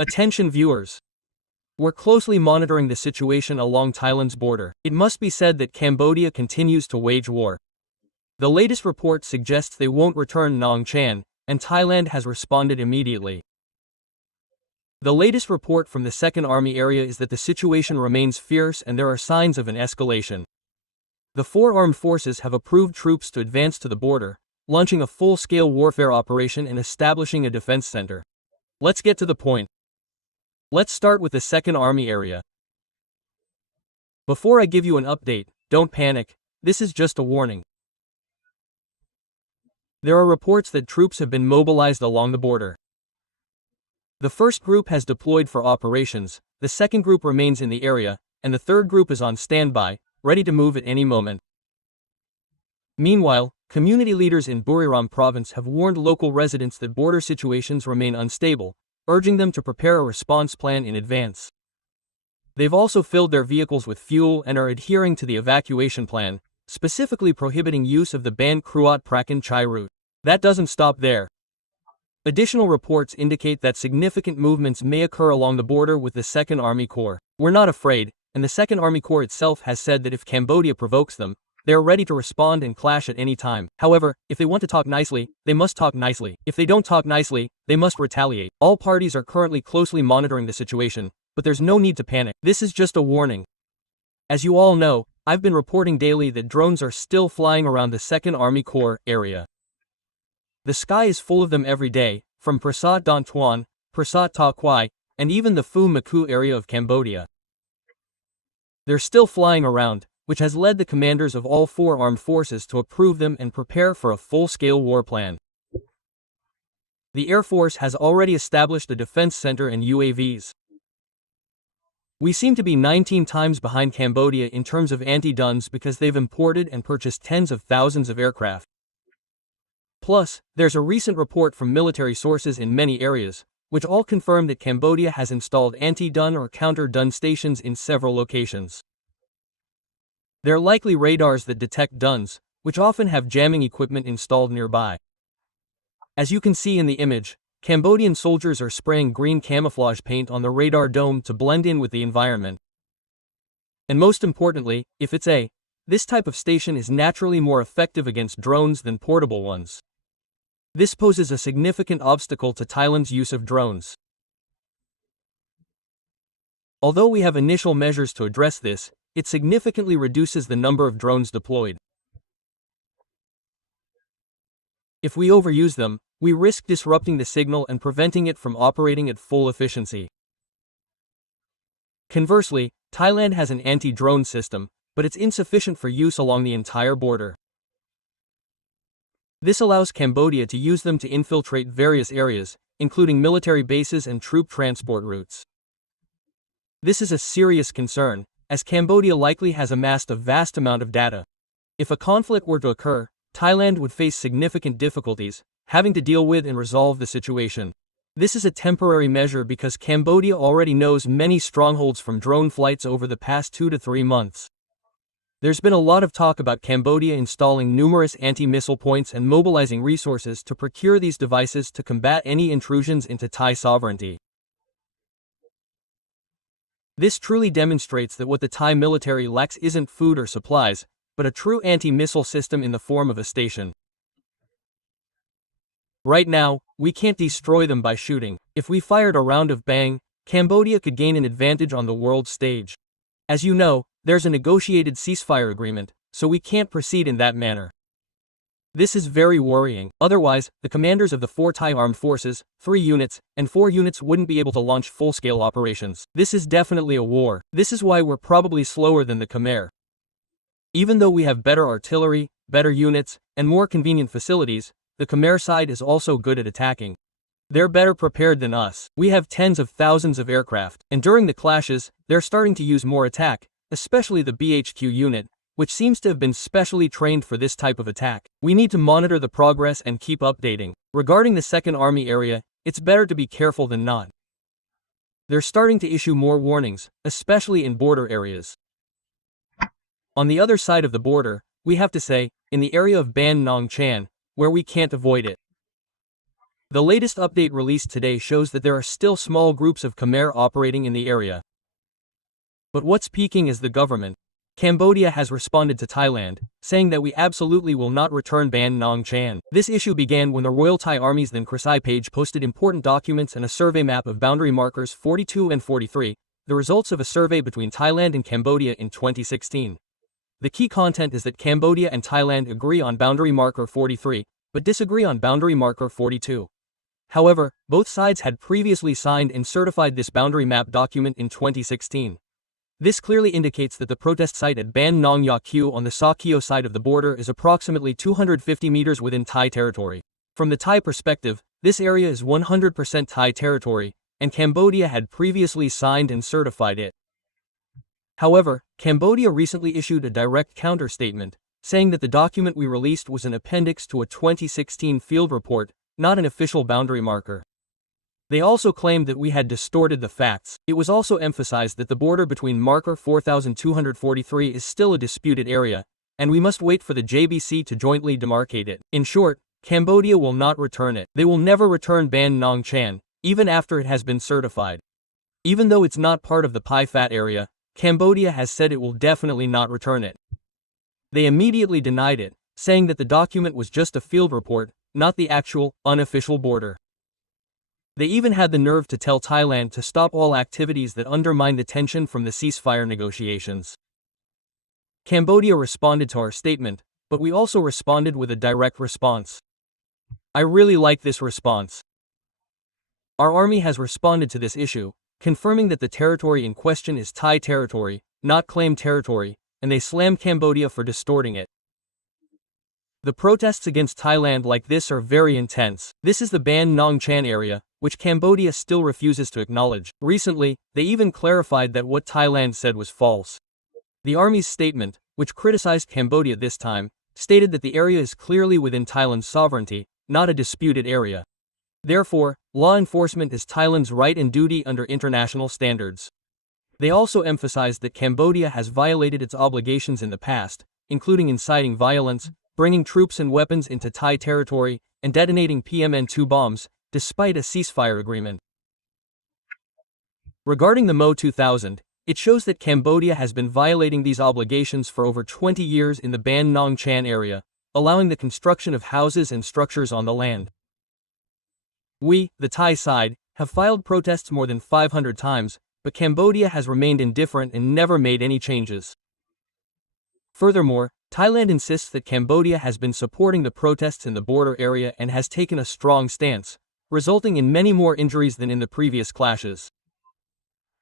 Attention viewers. We're closely monitoring the situation along Thailand's border. It must be said that Cambodia continues to wage war. The latest report suggests they won't return Nong Chan, and Thailand has responded immediately. The latest report from the Second Army area is that the situation remains fierce and there are signs of an escalation. The four armed forces have approved troops to advance to the border, launching a full-scale warfare operation and establishing a defense center. Let's get to the point. Let's start with the Second Army area. Before I give you an update, don't panic, this is just a warning. There are reports that troops have been mobilized along the border. The first group has deployed for operations, the second group remains in the area, and the third group is on standby, ready to move at any moment. Meanwhile, community leaders in Buriram province have warned local residents that border situations remain unstable, urging them to prepare a response plan in advance. They've also filled their vehicles with fuel and are adhering to the evacuation plan, specifically prohibiting use of the banned Kruat Prakan Chai route. That doesn't stop there. Additional reports indicate that significant movements may occur along the border with the Second Army Corps. We're not afraid, and the Second Army Corps itself has said that if Cambodia provokes them, they are ready to respond and clash at any time. However, if they want to talk nicely, they must talk nicely. If they don't talk nicely, they must retaliate. All parties are currently closely monitoring the situation, but there's no need to panic. This is just a warning. As you all know, I've been reporting daily that drones are still flying around the Second Army Corps area. The sky is full of them every day, from Prasat Don Tuan, Prasat Ta Kwai, and even the Phu Maku area of Cambodia. They're still flying around, which has led the commanders of all four armed forces to approve them and prepare for a full-scale war plan. The Air Force has already established a defense center and UAVs. We seem to be 19 times behind Cambodia in terms of anti-drones because they've imported and purchased tens of thousands of aircraft. Plus, there's a recent report from military sources in many areas, which all confirm that Cambodia has installed anti-drone or counter-drone stations in several locations. They're likely radars that detect drones, which often have jamming equipment installed nearby. As you can see in the image, Cambodian soldiers are spraying green camouflage paint on the radar dome to blend in with the environment. And most importantly, if it's this type of station is naturally more effective against drones than portable ones. This poses a significant obstacle to Thailand's use of drones. Although we have initial measures to address this, it significantly reduces the number of drones deployed. If we overuse them, we risk disrupting the signal and preventing it from operating at full efficiency. Conversely, Thailand has an anti-drone system, but it's insufficient for use along the entire border. This allows Cambodia to use them to infiltrate various areas, including military bases and troop transport routes. This is a serious concern, as Cambodia likely has amassed a vast amount of data. If a conflict were to occur, Thailand would face significant difficulties, having to deal with and resolve the situation. This is a temporary measure because Cambodia already knows many strongholds from drone flights over the past 2 to 3 months. There's been a lot of talk about Cambodia installing numerous anti-missile points and mobilizing resources to procure these devices to combat any intrusions into Thai sovereignty. This truly demonstrates that what the Thai military lacks isn't food or supplies, but a true anti-missile system in the form of a station. Right now, we can't destroy them by shooting. If we fired a round of bang, Cambodia could gain an advantage on the world stage. As you know, there's a negotiated ceasefire agreement, so we can't proceed in that manner. This is very worrying. Otherwise, the commanders of the 4 Thai armed forces, 3 units, and 4 units wouldn't be able to launch full-scale operations. This is definitely a war. This is why we're probably slower than the Khmer. Even though we have better artillery, better units, and more convenient facilities, the Khmer side is also good at attacking. They're better prepared than us. We have tens of thousands of aircraft, and during the clashes, they're starting to use more attack, especially the BHQ unit, which seems to have been specially trained for this type of attack. We need to monitor the progress and keep updating. Regarding the Second Army area, it's better to be careful than not. They're starting to issue more warnings, especially in border areas. On the other side of the border, we have to say, in the area of Ban Nong Chan, where we can't avoid it. The latest update released today shows that there are still small groups of Khmer operating in the area. But what's peaking is the government. Cambodia has responded to Thailand, saying that we absolutely will not return Ban Nong Chan. This issue began when the Royal Thai Army's then Krisai page posted important documents and a survey map of boundary markers 42 and 43, the results of a survey between Thailand and Cambodia in 2016. The key content is that Cambodia and Thailand agree on boundary marker 43, but disagree on boundary marker 42. However, both sides had previously signed and certified this boundary map document in 2016. This clearly indicates that the protest site at Ban Nong Ya Kyu on the Sa Keo side of the border is approximately 250 meters within Thai territory. From the Thai perspective, this area is 100% Thai territory, and Cambodia had previously signed and certified it. However, Cambodia recently issued a direct counter-statement, saying that the document we released was an appendix to a 2016 field report, not an official boundary marker. They also claimed that we had distorted the facts. It was also emphasized that the border between marker 4243 is still a disputed area, and we must wait for the JBC to jointly demarcate it. In short, Cambodia will not return it. They will never return Ban Nong Chan, even after it has been certified. Even though it's not part of the Pai Phat area, Cambodia has said it will definitely not return it. They immediately denied it, saying that the document was just a field report, not the actual, unofficial border. They even had the nerve to tell Thailand to stop all activities that undermine the tension from the ceasefire negotiations. Cambodia responded to our statement, but we also responded with a direct response. I really like this response. Our army has responded to this issue, confirming that the territory in question is Thai territory, not claimed territory, and they slammed Cambodia for distorting it. The protests against Thailand like this are very intense. This is the Ban Nong Chan area, which Cambodia still refuses to acknowledge. Recently, they even clarified that what Thailand said was false. The army's statement, which criticized Cambodia this time, stated that the area is clearly within Thailand's sovereignty, not a disputed area. Therefore, law enforcement is Thailand's right and duty under international standards. They also emphasized that Cambodia has violated its obligations in the past, including inciting violence, bringing troops and weapons into Thai territory, and detonating PMN-2 bombs, despite a ceasefire agreement. Regarding the Mo 2000, it shows that Cambodia has been violating these obligations for over 20 years in the Ban Nong Chan area, allowing the construction of houses and structures on the land. We, the Thai side, have filed protests more than 500 times, but Cambodia has remained indifferent and never made any changes. Furthermore, Thailand insists that Cambodia has been supporting the protests in the border area and has taken a strong stance, resulting in many more injuries than in the previous clashes.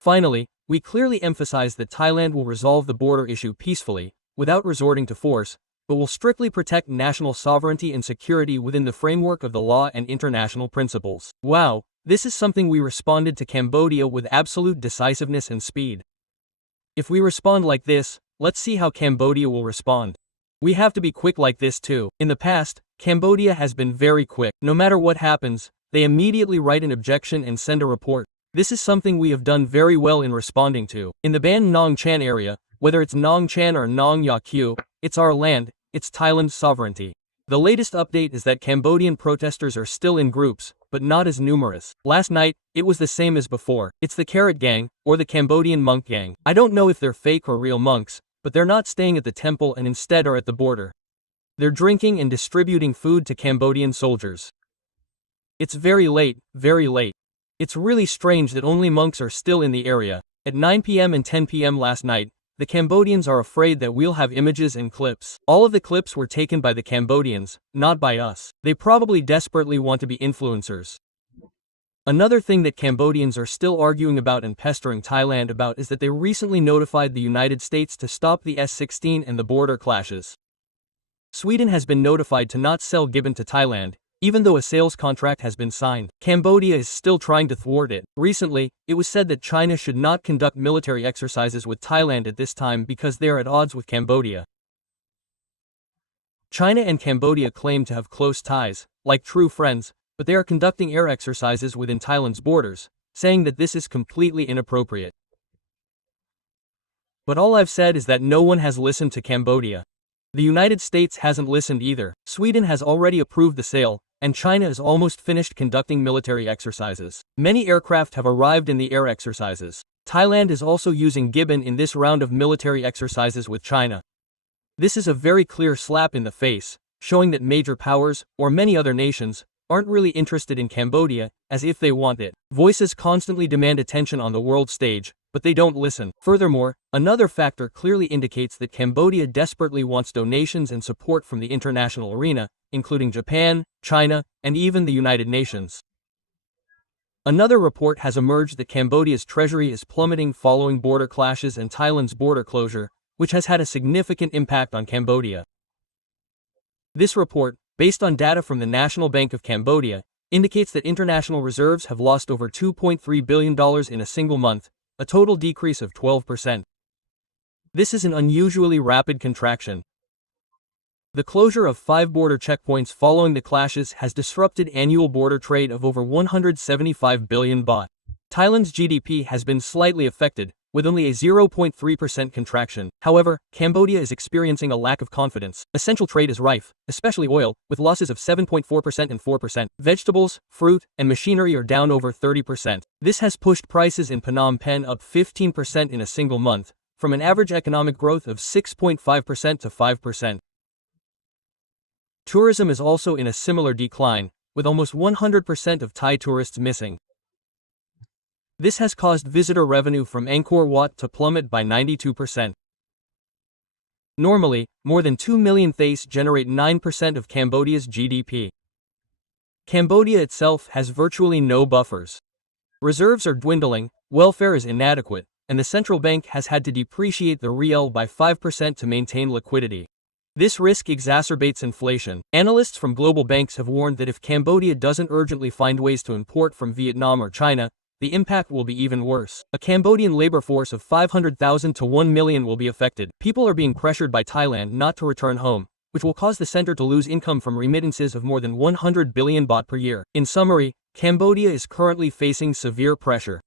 Finally, we clearly emphasize that Thailand will resolve the border issue peacefully, without resorting to force, but will strictly protect national sovereignty and security within the framework of the law and international principles. Wow, this is something we responded to Cambodia with absolute decisiveness and speed. If we respond like this, let's see how Cambodia will respond. We have to be quick like this too. In the past, Cambodia has been very quick. No matter what happens, they immediately write an objection and send a report. This is something we have done very well in responding to. In the Ban Nong Chan area, whether it's Nong Chan or Nong Ya Kyu, it's our land, it's Thailand's sovereignty. The latest update is that Cambodian protesters are still in groups, but not as numerous. Last night, it was the same as before. It's the Carrot Gang, or the Cambodian Monk Gang. I don't know if they're fake or real monks, but they're not staying at the temple and instead are at the border. They're drinking and distributing food to Cambodian soldiers. It's very late, very late. It's really strange that only monks are still in the area. At 9 p.m. and 10 p.m. last night, the Cambodians are afraid that we'll have images and clips. All of the clips were taken by the Cambodians, not by us. They probably desperately want to be influencers. Another thing that Cambodians are still arguing about and pestering Thailand about is that they recently notified the United States to stop the S-16 and the border clashes. Sweden has been notified to not sell gibbon to Thailand, even though a sales contract has been signed. Cambodia is still trying to thwart it. Recently, it was said that China should not conduct military exercises with Thailand at this time because they are at odds with Cambodia. China and Cambodia claim to have close ties, like true friends, but they are conducting air exercises within Thailand's borders, saying that this is completely inappropriate. But all I've said is that no one has listened to Cambodia. The United States hasn't listened either. Sweden has already approved the sale, and China is almost finished conducting military exercises. Many aircraft have arrived in the air exercises. Thailand is also using Gibbon in this round of military exercises with China. This is a very clear slap in the face, showing that major powers, or many other nations, aren't really interested in Cambodia, as if they want it. Voices constantly demand attention on the world stage, but they don't listen. Furthermore, another factor clearly indicates that Cambodia desperately wants donations and support from the international arena, including Japan, China, and even the United Nations. Another report has emerged that Cambodia's treasury is plummeting following border clashes and Thailand's border closure, which has had a significant impact on Cambodia. This report, based on data from the National Bank of Cambodia, indicates that international reserves have lost over $2.3 billion in a single month, a total decrease of 12%. This is an unusually rapid contraction. The closure of 5 border checkpoints following the clashes has disrupted annual border trade of over 175 billion baht. Thailand's GDP has been slightly affected, with only a 0.3% contraction. However, Cambodia is experiencing a lack of confidence. Essential trade is rife, especially oil, with losses of 7.4% and 4%. Vegetables, fruit, and machinery are down over 30%. This has pushed prices in Phnom Penh up 15% in a single month, from an average economic growth of 6.5% to 5%. Tourism is also in a similar decline, with almost 100% of Thai tourists missing. This has caused visitor revenue from Angkor Wat to plummet by 92%. Normally, more than 2 million thais generate 9% of Cambodia's GDP. Cambodia itself has virtually no buffers. Reserves are dwindling, welfare is inadequate, and the central bank has had to depreciate the riel by 5% to maintain liquidity. This risk exacerbates inflation. Analysts from global banks have warned that if Cambodia doesn't urgently find ways to import from Vietnam or China, the impact will be even worse. A Cambodian labor force of 500,000 to 1 million will be affected. People are being pressured by Thailand not to return home, which will cause the center to lose income from remittances of more than 100 billion baht per year. In summary, Cambodia is currently facing severe pressure.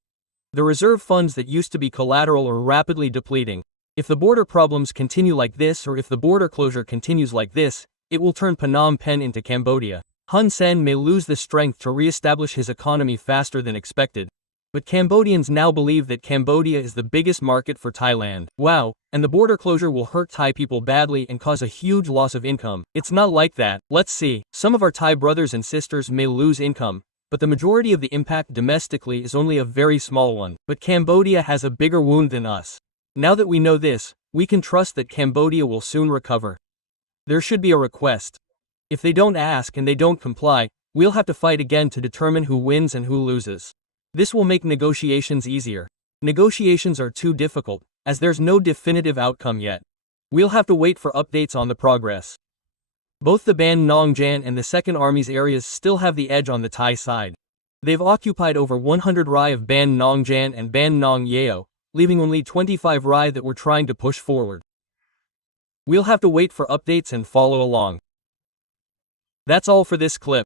The reserve funds that used to be collateral are rapidly depleting. If the border problems continue like this, or if the border closure continues like this, it will turn Phnom Penh into Cambodia. Hun Sen may lose the strength to re-establish his economy faster than expected. But Cambodians now believe that Cambodia is the biggest market for Thailand. Wow, and the border closure will hurt Thai people badly and cause a huge loss of income. It's not like that. Let's see. Some of our Thai brothers and sisters may lose income, but the majority of the impact domestically is only a very small one. But Cambodia has a bigger wound than us. Now that we know this, we can trust that Cambodia will soon recover. There should be a request. If they don't ask and they don't comply, we'll have to fight again to determine who wins and who loses. This will make negotiations easier. Negotiations are too difficult, as there's no definitive outcome yet. We'll have to wait for updates on the progress. Both the Ban Nong Jan and the Second Army's areas still have the edge on the Thai side. They've occupied over 100 rai of Ban Nong Jan and Ban Nong Yeo, leaving only 25 rai that we're trying to push forward. We'll have to wait for updates and follow along. That's all for this clip.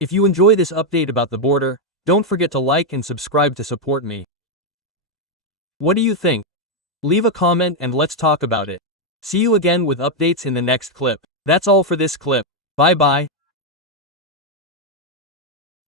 If you enjoy this update about the border, don't forget to like and subscribe to support me. What do you think? Leave a comment and let's talk about it. See you again with updates in the next clip. That's all for this clip. Bye bye.